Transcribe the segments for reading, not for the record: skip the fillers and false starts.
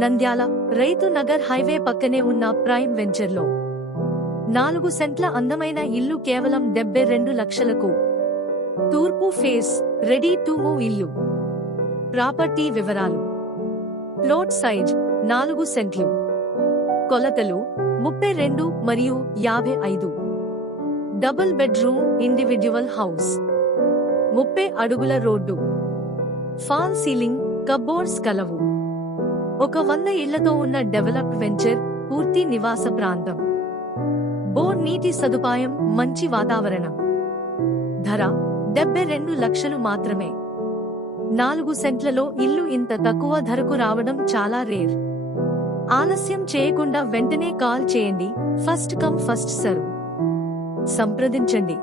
నంద్యాల రైతు నగర్ హైవే పక్కనే ఉన్న ప్రైమ్ వెంచర్లో 4 సెంట్ల అందమైన ఇల్లు కేవలం 72 లక్షలకు. తూర్పు ఫేస్, రెడీ టు మూవ్ ఇల్లు. ప్రాపర్టీ వివరాలు: ప్లాట్ సైజ్ 4 సెంట్లు. కొలతలు 32 మరియు 55. Double bedroom individual house. 30 అడుగుల రోడ్డు. ఫాల్ సీలింగ్, కప్బోర్డ్స్ కలవు. ఒక 100 ఇళ్లతో ఉన్న డెవలప్డ్ వెంచర్, పూర్తి నివాస ప్రాంతం. బోర్ నీటి సదుపాయం, మంచి వాతావరణం. ధర 72 లక్షలు మాత్రమే. 4 సెంట్లలో ఇల్లు ఇంత తక్కువ ధరకు రావడం చాలా రేర్. ఆలస్యం చేయకుండా వెంటనే కాల్ చేయండి. First come first serve. సంప్రదించండి.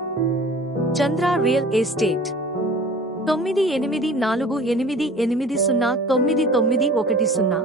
చంద్ర రియల్ ఎస్టేట్ 9848809910.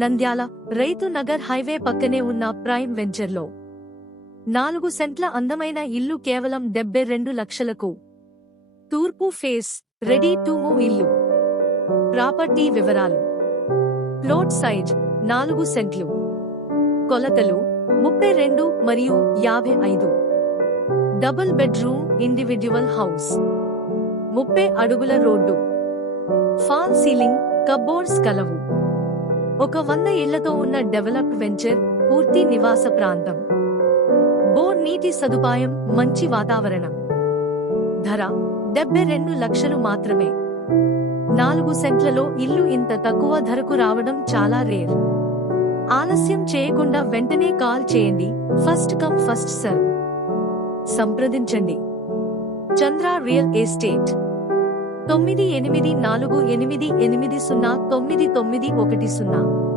నంద్యాల రైతు నగర్ హైవే పక్కనే ఉన్న ప్రైమ్ వెంచర్లో 4 సెంట్ల అందమైన ఇల్లు కేవలం 72 లక్షలకు. తూర్పు ఫేస్, రెడీ టు మూవ్ ఇల్లు. ప్రాపర్టీ వివరాలు: ప్లాట్ సైజ్ 4 సెంట్లు. కొలతలు 32 మరియు 55. Double bedroom individual house. 30 అడుగుల రోడ్డు. ఫాల్ సీలింగ్, కప్బోర్డ్స్ కలవు. ఒక 100 ఇళ్లతో ఉన్న డెవలప్డ్ వెంచర్, పూర్తి నివాస ప్రాంతం. బోర్ నీటి సదుపాయం, మంచి వాతావరణం. ధర 72 లక్షలు మాత్రమే. 4 సెంట్లలో ఇల్లు ఇంత తక్కువ ధరకు రావడం చాలా రేర్. ఆలస్యం చేయకుండా వెంటనే కాల్ చేయండి. First come first serve. సంప్రదించండి. చంద్ర రియల్ ఎస్టేట్ 9848809910.